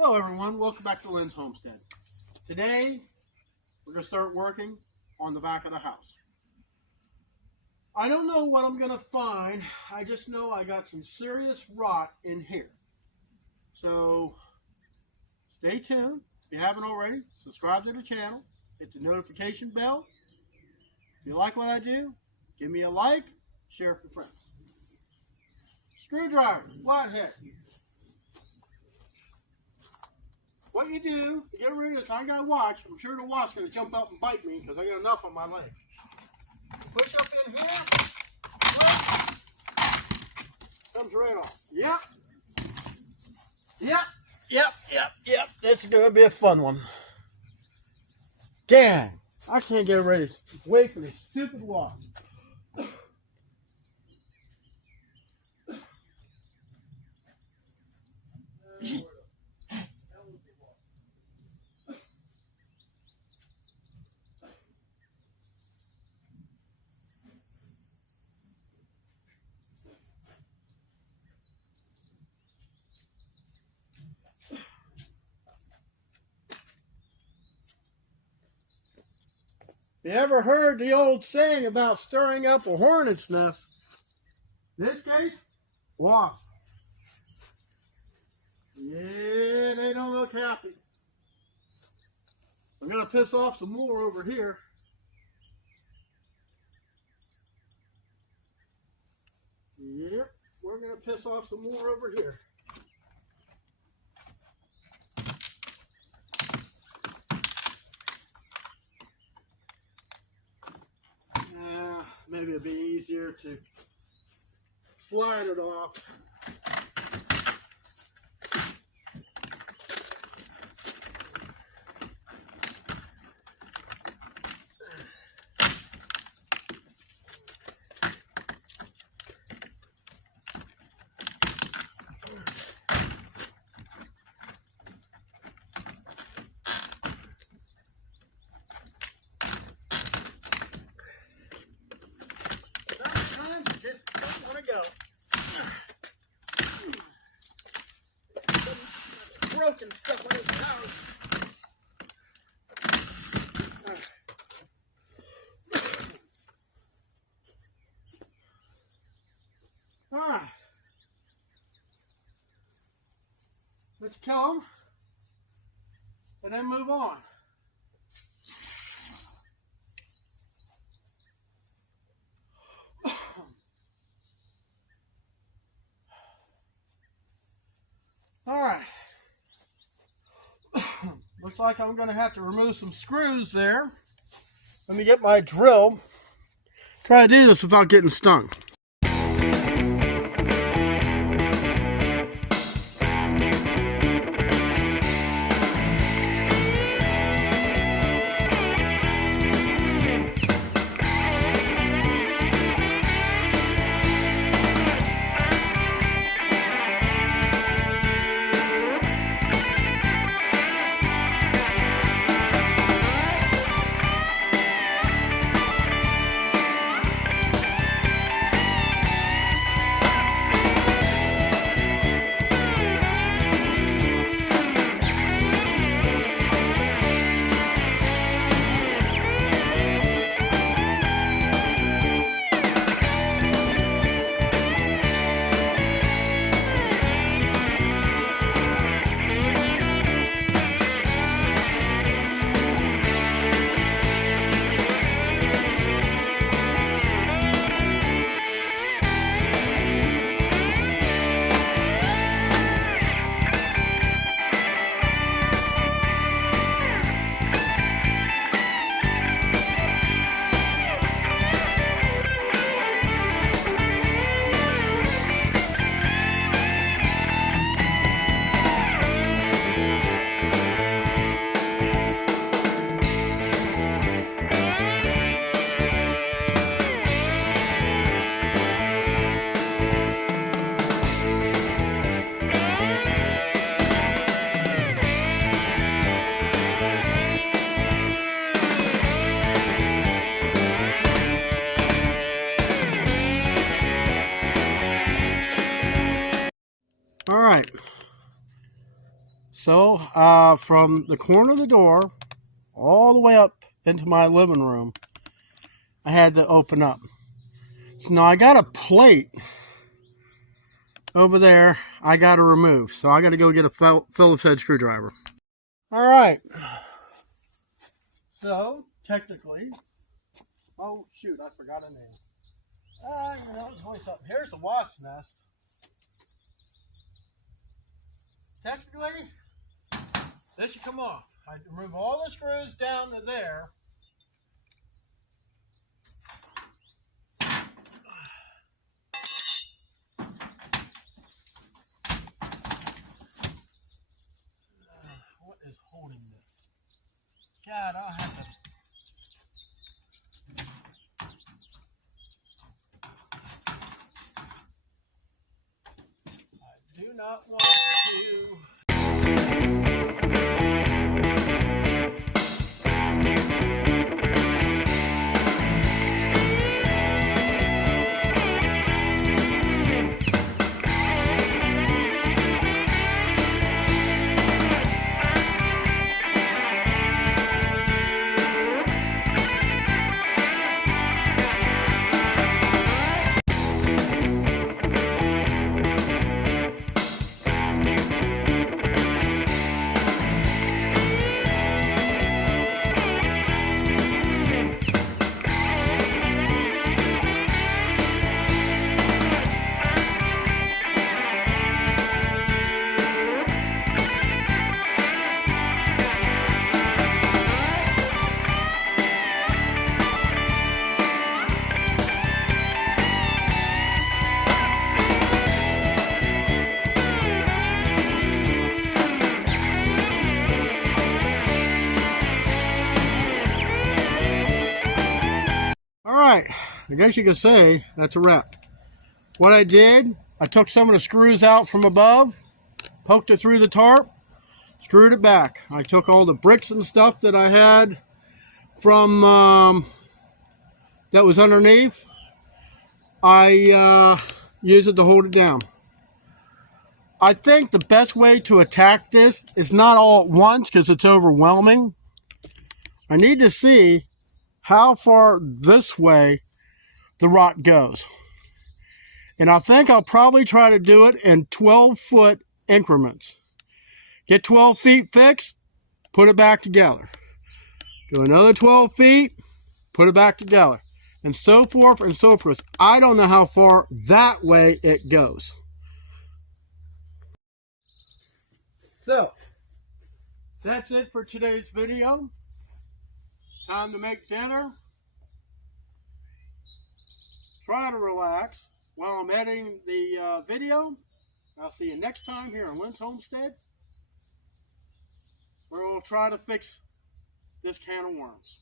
Hello everyone, welcome back to Lynn's Homestead. Today we're going to start working on the back of the house. I don't know what I'm going to find, I just know I got some serious rot in here. So stay tuned. If you haven't already, subscribe to the channel, hit the notification bell. If you like what I do, give me a like, share it with friends. Screwdriver, flathead. What you do, you get rid of this, I got a watch. I'm sure the watch is going to jump up and bite me because I got enough on my leg. Push up in here, flip, comes right off. Yep. This is going to be a fun one. Dang, I can't get ready to wait for this stupid watch. You ever heard the old saying about stirring up a hornet's nest? In this case, wasp. Yeah, they don't look happy. I'm going to piss off some more over here. Yep, we're going to piss off some more over here. Maybe it'd be easier to slide it off. Broken stuff on this house. Alright. Let's kill them and then move on. Alright. Looks like I'm going to have to remove some screws there. Let me get my drill. Try to do this without getting stung. So from the corner of the door all the way up into my living room, I had to open up. So now I got a plate over there I got to remove. So I got to go get a Phillips head screwdriver. All right. So technically, oh shoot, I forgot a name. Let's voice up. Here's the wasp nest. Technically, this should come off. I remove all the screws down to there. What is holding this? God, I'll have to. I do not want to. Alright, I guess you could say that's a wrap. What I did, I took some of the screws out from above, poked it through the tarp, screwed it back. I took all the bricks and stuff that I had from that was underneath. I used it to hold it down. I think the best way to attack this is not all at once because it's overwhelming. I need to see how far this way the rock goes. And I think I'll probably try to do it in 12-foot increments. Get 12 feet fixed, put it back together. Do another 12 feet, put it back together. And so forth and so forth. I don't know how far that way it goes. So, that's it for today's video. Time to make dinner. Try to relax while I'm editing the video. I'll see you next time here in Lynn's Homestead, where we'll try to fix this can of worms.